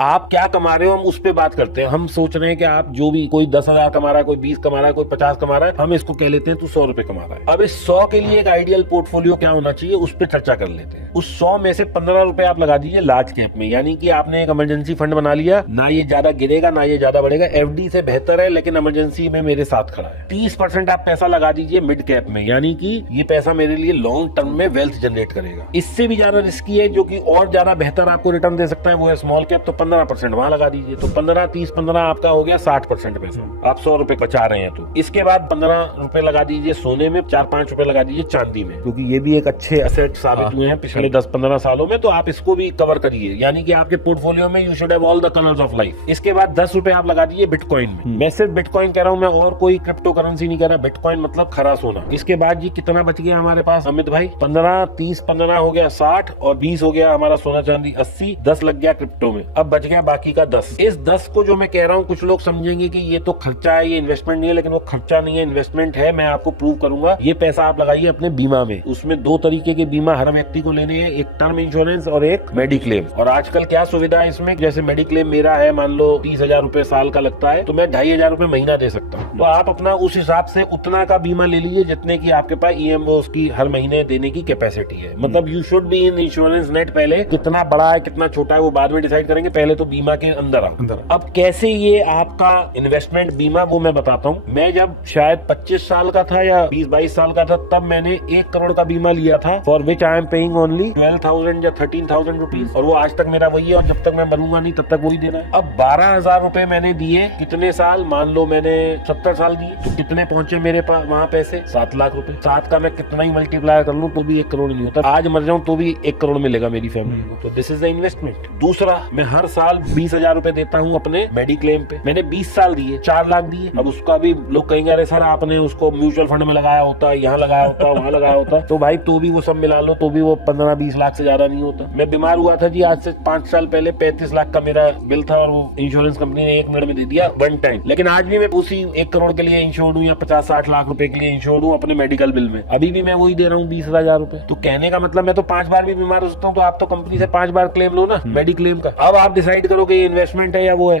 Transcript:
आप क्या कमा रहे हो हम उस पे बात करते हैं। हम सोच रहे हैं कि आप जो भी, कोई 10,000 कमा रहा है, कोई 20 कमा रहा है, कोई 50 कमा रहा है, हम इसको कह लेते हैं तू 100 रुपए कमा रहा है। अब इस 100 के लिए एक आइडियल पोर्टफोलियो क्या होना चाहिए, उस पर चर्चा कर लेते हैं। उस 100 में से 15 रुपए आप लगा दीजिए लार्ज कैप में, यानी कि आपने एक इमरजेंसी फंड बना लिया, ना ये ज्यादा गिरेगा ना ये ज्यादा बढ़ेगा, एफडी से बेहतर है लेकिन इमरजेंसी में मेरे साथ खड़ा है। 30% आप पैसा लगा दीजिए मिड कैप में, यानी कि ये पैसा मेरे लिए लॉन्ग टर्म में वेल्थ जनरेट करेगा। इससे भी ज्यादा रिस्की है, जो कि और ज्यादा बेहतर आपको रिटर्न दे सकता है, वो है स्मॉल कैप। तो 15% वहां लगा दीजिए, तो 15, 30, 15 आपका हो गया 60% पैसा। आप 100 रुपए बचा रहे हैं। तो इसके बाद 15 रुपए लगा दीजिए सोने में, 4-5 रुपए लगा दीजिए चांदी में, क्योंकि ये भी एक अच्छे एसेट साबित हुए हैं पिछले 10-15 सालों में। तो आप इसको भी कवर करिए, यानी कि आपके पोर्टफोलियो में you should have all the colours of life. इसके बाद 10 रुपए आप लगा दीजिए बिटकॉइन में। मैं सिर्फ बिटकॉइन कह रहा हूं, मैं और कोई क्रिप्टो करेंसी नहीं कह रहा। बिटकॉइन मतलब खरा सोना। इसके बाद जी कितना बच गया हमारे पास अमित भाई? 15, 30, 15 हो गया 60 और 20 हो गया हमारा सोना चांदी 80, 10 लग गया क्रिप्टो में। अब बच गया बाकी का 10। इस 10 को जो मैं कह रहा हूँ, कुछ लोग समझेंगे कि ये तो खर्चा है, ये इन्वेस्टमेंट नहीं है, लेकिन वो खर्चा नहीं है, इन्वेस्टमेंट है। मैं आपको प्रूव करूंगा। ये पैसा आप लगाइए अपने बीमा में। उसमें 2 तरीके के बीमा हर व्यक्ति को लेने हैं, एक टर्म इंश्योरेंस और एक मेडिक्लेम। और आजकल क्या सुविधा है इसमें, जैसे मेडिक्लेम मेरा है, मान लो 30,000 रुपए साल का लगता है, तो मैं 2,500 रुपए महीना दे सकता हूँ। तो आप अपना उस हिसाब से उतना का बीमा ले लीजिए जितने की आपके पास ईएमओ की हर महीने देने की कैपेसिटी है। मतलब you should be in insurance net. पहले कितना बड़ा है कितना छोटा है वो बाद में डिसाइड करेंगे, पहले तो बीमा के अंदर आओ। अब कैसे ये आपका इन्वेस्टमेंट बीमा, वो मैं बताता हूँ। मैं जब शायद 25 साल का था या 20-22 साल का था, तब मैंने 1 करोड़ का बीमा लिया था, for which I am paying only 12,000 या 13,000 रुपीज। और वो आज तक मेरा वही है, और जब तक मैं बनूंगा नहीं तब तक वही देना है। अब 12,000 रुपए मैंने दिए, कितने साल, मान लो मैंने 70 साल दिए, तो कितने पहुंचे मेरे पास वहाँ पैसे? 7 लाख रुपए। 7 का मैं कितना ही मल्टीप्लाई कर लूं तो भी 1 करोड़ नहीं होता। आज मर जाऊं तो भी 1 करोड़ मिलेगा मेरी फैमिली को। तो दिस इज द इन्वेस्टमेंट। दूसरा, मैं हर साल 20,000 रुपए देता हूँ अपने मेडिक्लेम पे। मैंने 20 साल दिए, 4 लाख दिए। अब उसका भी लोग कहेंगे अरे सर आपने उसको म्यूचुअल फंड में लगाया होता, यहाँ लगाया होता, वहाँ लगाया होता। तो भाई तो भी वो सब मिला लो तो भी वो 15-20 लाख से ज्यादा नहीं होता। मैं बीमार हुआ था जी आज से 5 साल पहले, 35 लाख का मेरा बिल था, और वो इंश्योरेंस कंपनी ने 1 मिनट में दे दिया, 1 टाइम। लेकिन आज भी मैं उसी 1 करोड़ के लिए इंश्योर्ड हूँ, या 50-60 लाख रुपए के लिए इंश्योर्ड हूँ अपने मेडिकल बिल में। अभी भी मैं वही दे रहा हूँ 20,000 रुपए। तो कहने का मतलब मैं तो 5 बार भी बीमार हो सकता हूँ, तो आप तो कंपनी से 5 बार क्लेम लो ना मेडिक्लेम का। अब आप डिसाइड करो कि ये इन्वेस्टमेंट है या वो है।